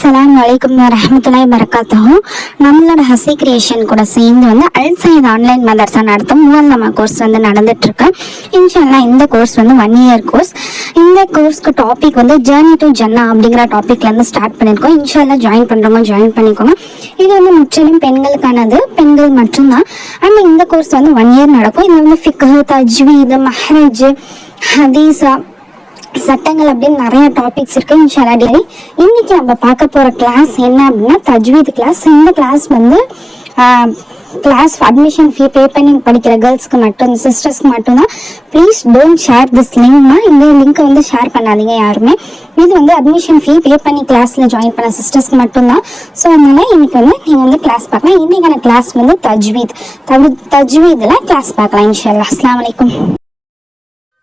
அஸ்லாம் வலைக்கம் வரஹமத்துல்லாஹி வரகாத்துஹு நம்மளோட ஹசி கிரியேஷன் கூட சேர்ந்து வந்து அல் சயீத் ஆன்லைன் மதர்சா நடத்தும். முதல் கோர்ஸ் வந்து நடந்துட்டு இருக்கு. இன்ஷால்லா இந்த கோர்ஸ் வந்து ஒன் இயர் கோர்ஸ் இந்த கோர்ஸ்க்கு டாபிக் வந்து ஜேர்னி டு ஜன்னா அப்படிங்கிற டாபிக்ல இருந்து ஸ்டார்ட் பண்ணியிருக்கோம் இன்ஷால்லா ஜாயின் பண்றவங்க ஜாயின் பண்ணிக்கோங்க. இது வந்து முற்றிலும் பெண்களுக்கானது. பெண்கள் மட்டும்தான். அண்ட் இந்த கோர்ஸ் வந்து ஒன் இயர் நடக்கும். இது வந்து ஃபிக்ஹு தஜ்வீது மஹரஜ் ஹதீஸா சட்டங்கள் அப்படின்னு நிறைய டாபிக்ஸ் இருக்கு இன்ஷால்லா டெய்லி இன்னைக்கு நம்ம பார்க்க போற கிளாஸ் என்ன அப்படின்னா தஜ்வீத் கிளாஸ் இந்த கிளாஸ் வந்து கிளாஸ் அட்மிஷன் ஃபீ பே பண்ணி படிக்கிற கேர்ள்ஸ்க்கு மட்டும் சிஸ்டர்ஸ்க்கு மட்டும்தான். ப்ளீஸ் டோன்ட் ஷேர் திஸ் லிங்க்னா இந்த லிங்க்கை வந்து ஷேர் பண்ணாதீங்க யாருமே. இது வந்து அட்மிஷன் ஃபீ பே பண்ணி கிளாஸ்ல ஜாயின் பண்ண சிஸ்டர்ஸ்க்கு மட்டும்தான். ஸோ அதனால இன்னைக்கு வந்து நீங்கள் வந்து கிளாஸ் பார்க்கலாம். இன்னைக்கான கிளாஸ் வந்து தஜ்வீத் தஜ் தஜ்வீதில் கிளாஸ் பார்க்கலாம் இன்ஷால்லா அஸ்லாம் வலைக்கும்.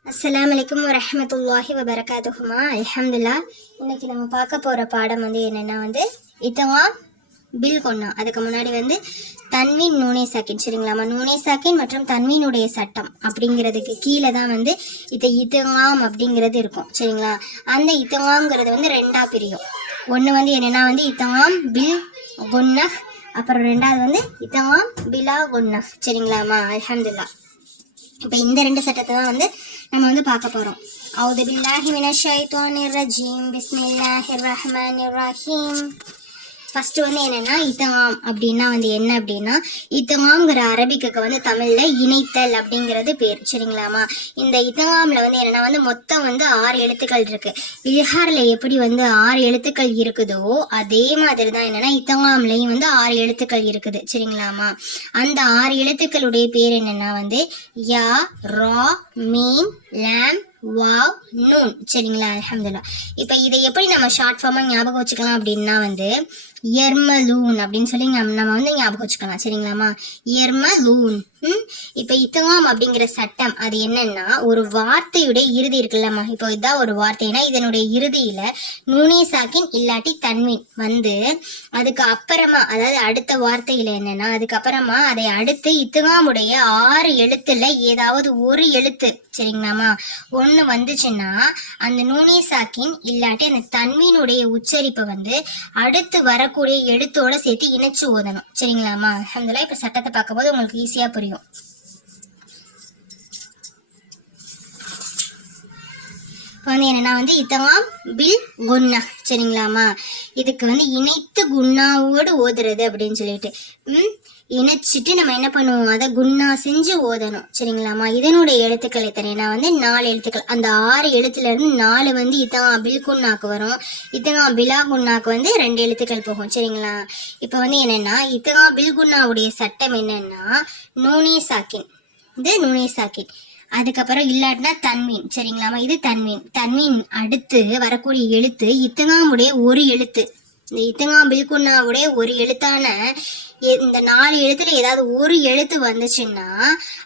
அஸ்லாம் வலைக்கம் வரமத்துல்லாஹி வபரகாத்துஹுமா. அலமதுல்லா இன்னைக்கு நம்ம பார்க்க போற பாடம் வந்து என்னன்னா வந்து இத்தவாம் பில் கொன்னா. அதுக்கு முன்னாடி வந்து தன்வீன் நூனே சாக்கின் சரிங்களாமா நூனே சாக்கின் மற்றும் தன்வீனுடைய சட்டம் அப்படிங்கிறதுக்கு கீழே தான் வந்து இது இத்தங்காம் அப்படிங்கிறது இருக்கும் சரிங்களா? அந்த இதுங்காம்ங்கிறது வந்து ரெண்டா பிரியும். ஒன்று வந்து என்னன்னா வந்து இத்தங்காம் பில் குன்னஃப் அப்புறம் ரெண்டாவது வந்து இத்தங்காம் பிலா குன்னஃப் சரிங்களாமா? அலமதுல்லா இப்போ இந்த ரெண்டு சட்டத்தை தான் வந்து நம்ம வந்து பார்க்க போகிறோம் அவுது பில்லாஹி மினஷ் ஷைத்தானிர் ரஜீம் பிஸ்மில்லாஹிர் ரஹ்மானிர் ரஹீம் ஃபர்ஸ்ட் வந்து என்னன்னா இத்தகாம் அப்படின்னா வந்து என்ன அப்படின்னா இத்தகாம்ங்கிற அரபிக்கு வந்து தமிழ்ல இணைத்தல் அப்படிங்கிறது பேர். சரிங்களாமா இந்த இத்தகாம்ல வந்து என்னன்னா வந்து மொத்தம் வந்து ஆறு எழுத்துக்கள் இருக்கு. பில்ஹார்ல எப்படி வந்து ஆறு எழுத்துக்கள் இருக்குதோ அதே மாதிரி தான் என்னன்னா இத்தமாம்லையும் வந்து ஆறு எழுத்துக்கள் இருக்குது. சரிங்களாமா அந்த ஆறு எழுத்துக்களுடைய பேர் என்னன்னா வந்து யா ரா மீன் லேம் வாவ் நூன். சரிங்களா? அலமதுல்லா இப்போ இதை எப்படி நம்ம ஷார்ட் ஃபார்மாக ஞாபகம் வச்சுக்கலாம் அப்படின்னா வந்து எர்மலூன் அப்படின்னு சொல்லி நம்ம வந்து ஞாபகம் வச்சுக்கலாம் சரிங்களாமா எர்மலூன் இப்போ இத்தகாம் அப்படிங்கிற சட்டம் அது என்னன்னா ஒரு வார்த்தையுடைய இறுதி இருக்குல்லம்மா. இப்போ இதான் ஒரு வார்த்தைனா இதனுடைய இறுதியில நூனேசாக்கின் இல்லாட்டி தன்மீன் வந்து அதுக்கு அப்புறமா அதாவது அடுத்த வார்த்தையில என்னன்னா அதுக்கப்புறமா அதை அடுத்து இத்துகாமுடைய ஆறு எழுத்துல ஏதாவது ஒரு எழுத்து சரிங்களாமா ஒண்ணு வந்துச்சுன்னா அந்த நூனேசாக்கின் இல்லாட்டி அந்த தன்மீனுடைய உச்சரிப்பை வந்து அடுத்து வர வரக்கூடிய எழுத்தோட சேர்த்து இணைச்சு ஓதணும். சரிங்களாமா அஹமதுல்லா இப்ப சட்டத்தை பார்க்கும்போது உங்களுக்கு ஈஸியா புரியும். இப்போ வந்து என்னன்னா வந்து இதமாம் பில் குன்னா. சரிங்களாமா இதுக்கு வந்து இணைத்து குன்னாவோடு ஓதுறது அப்படின்னு சொல்லிட்டு. இணைச்சிட்டு நம்ம என்ன பண்ணுவோம்? அதை குன்னா செஞ்சு ஓதணும். சரிங்களாமா இதனுடைய எழுத்துக்கள் எத்தனைனா வந்து நாலு எழுத்துக்கள். அந்த ஆறு எழுத்துல இருந்து நாலு வந்து இதான் பில் குன்னாக்கு வரும். இத்தனா பிலா குன்னாக்கு வந்து ரெண்டு எழுத்துக்கள் போகும். சரிங்களா? இப்போ வந்து என்னன்னா இத்தனா பில் குன்னாவுடைய சட்டம் என்னன்னா நூனே சாக்கின். இது நூனே சாக்கின். அதுக்கப்புறம் இல்லாட்டினா தன்மீன். சரிங்களாமா இது தன்மீன். தன்மீன் அடுத்து வரக்கூடிய எழுத்து இத்தங்காமுடைய ஒரு எழுத்து. இந்த இத்தங்காம் பில்குன்னாவுடைய ஒரு எழுத்தான இந்த நாலு எழுத்துல ஏதாவது ஒரு எழுத்து வந்துச்சுன்னா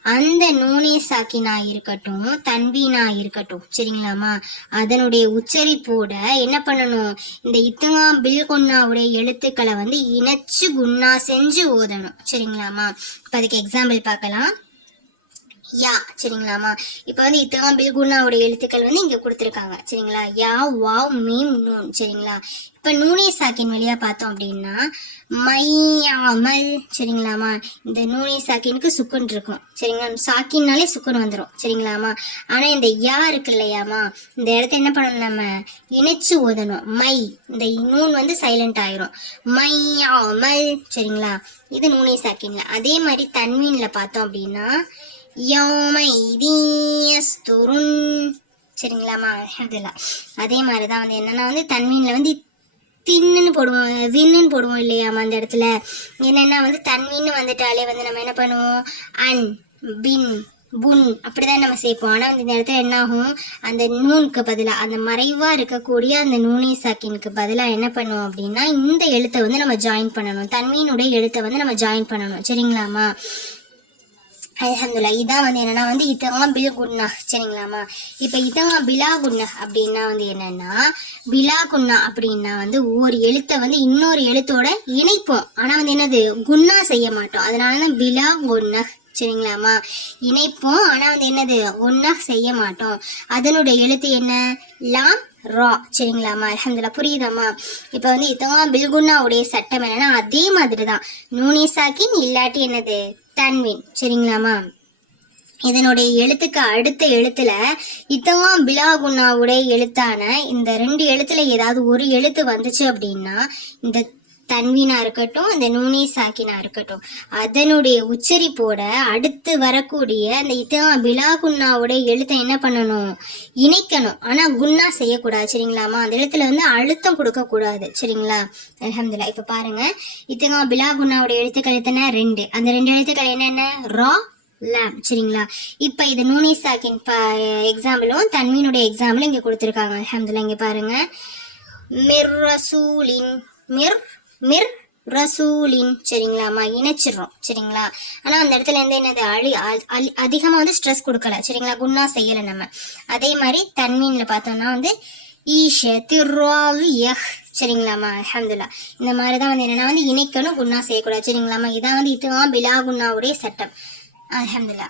அந்த நூனே சாக்கினா இருக்கட்டும் தன்வீனா இருக்கட்டும் சரிங்களாமா அதனுடைய உச்சரிப்போட என்ன பண்ணணும்? இந்த இத்தங்காம் பில்குன்னாவுடைய எழுத்துக்களை வந்து இணைச்சு குன்னா செஞ்சு ஓதணும் சரிங்களாமா இப்போ அதுக்கு எக்ஸாம்பிள் பார்க்கலாம். யா சரிங்களாமா இப்போ வந்து இத்தனை பில்குன்னாவோட எழுத்துக்கள் வந்து இங்கே கொடுத்துருக்காங்க. சரிங்களா? யா வாவ் மீம் நூன். சரிங்களா? இப்போ நூனே சாக்கின் வழியா பார்த்தோம் அப்படின்னா மையாமல் சரிங்களாமா இந்த நூனே சாக்கினுக்கு சுக்குன் இருக்கும். சரிங்களா? சாக்கின்னாலே சுக்குன் வந்துடும் சரிங்களாமா ஆனால் இந்த யா இருக்கு இல்லையாமா இந்த இடத்த என்ன பண்ணணும் நம்ம? இணைச்சு ஓதணும். மை. இந்த நூன் வந்து சைலண்ட் ஆயிரும். மையாமல் சரிங்களா? இது நூனே சாக்கின்ல. அதே மாதிரி தன்மீனில் பார்த்தோம் அப்படின்னா யௌமைதி சரிங்களாம்மா சரிங்களாமா அதே மாதிரி தான் வந்து என்னன்னா வந்து தன்மீனில் வந்து தின்னுன்னு போடுவோம் வின்னுன்னு போடுவோம் இல்லையாம்மா அந்த இடத்துல. என்னென்னா வந்து தன்மீன்னு வந்துட்டாலே வந்து நம்ம என்ன பண்ணுவோம்? அன் பின் புன் அப்படிதான் நம்ம சேர்ப்போம். ஆனால் வந்து இந்த இடத்துல என்ன ஆகும் அந்த நூனுக்கு பதிலாக அந்த மறைவாக இருக்கக்கூடிய அந்த நூனே சாக்கினுக்கு பதிலாக என்ன பண்ணுவோம் அப்படின்னா இந்த எழுத்தை வந்து நம்ம ஜாயின் பண்ணணும். தன்மீனுடைய எழுத்தை வந்து நம்ம ஜாயின் பண்ணணும். சரிங்களாம்மா? அலமதுல்லா இதான் வந்து என்னன்னா வந்து இத்தவங்க பில் குன்னா சரிங்களாமா இப்போ இத்தவங்க பிலா குன்னா அப்படின்னா வந்து என்னன்னா பிலா குன்னா அப்படின்னா வந்து ஒரு எழுத்தை வந்து இன்னொரு எழுத்தோட இணைப்போம். ஆனா வந்து என்னது? குன்னா செய்ய மாட்டோம். அதனால தான் பிலா குன்னா சரிங்களாமா இணைப்போம். ஆனா வந்து என்னது? ஒன்னா செய்ய மாட்டோம். அதனுடைய எழுத்து என்ன? லாம் ரா சரிங்களாம்மா? அல்ஹம்துலில்லாஹ் புரியுதாம்மா? இப்போ வந்து இத்தகம் பில்குன்னாவுடைய சட்டம் என்னன்னா அதே மாதிரி தான் நூனி சாக்கின் இல்லாட்டி என்னது? தன்வின் சரிங்களாமா இதனுடைய எழுத்துக்கு அடுத்த எழுத்துல இத்தகம் பிலாகுன்னாவுடைய எழுத்தான இந்த ரெண்டு எழுத்துல ஏதாவது ஒரு எழுத்து வந்துச்சு அப்படின்னா இந்த தன்வீனா இருக்கட்டும் இந்த நூனி சாக்கினா இருக்கட்டும். அதனுடைய உச்சரிப்போட அடுத்து வரக்கூடிய அந்த இத்தகம் பிலாகுன்னாவுடைய எழுத்தை என்ன பண்ணணும்? இணைக்கணும். ஆனா குன்னா செய்யக்கூடாது சரிங்களாமா அந்த இடத்துல வந்து அழுத்தம் கொடுக்க கூடாது சரிங்களா? அலமதுல்லா இப்ப பாருங்க. இத்தகா பிலா குன்னாவோட எழுத்துக்கள் எத்தனை? ரெண்டு. அந்த ரெண்டு எழுத்துக்கள் என்னென்ன? ரா லேம் சரிங்களா? இப்போ இது நூனி சாக்கின் எக்ஸாம்பிளும் தன்வீனுடைய எக்ஸாம்பிளும் இங்கே கொடுத்துருக்காங்க அலமதுல்லா இங்கே பாருங்க. மிர் ரசூலின் மிர் மிர் ரசூலின் சரிங்களாம்மா இணைச்சிடுறோம் சரிங்களா? ஆனால் அந்த இடத்துல இருந்து என்னது அழி அழி அதிகமாக வந்து ஸ்ட்ரெஸ் கொடுக்கல சரிங்களா? குன்னா செய்யலை நம்ம. அதே மாதிரி தன்மீனில் பார்த்தோம்னா வந்து ஈஷ திருவாலு யஹ் சரிங்களாம்மா அஹமதுல்லா இந்த மாதிரி தான் வந்து என்னன்னா வந்து இணைக்கணும் குன்னா செய்யக்கூடாது சரிங்களாம்மா இதான் வந்து இதுதான் பிலா குன்னாவுடைய சட்டம். அஹமதுல்லா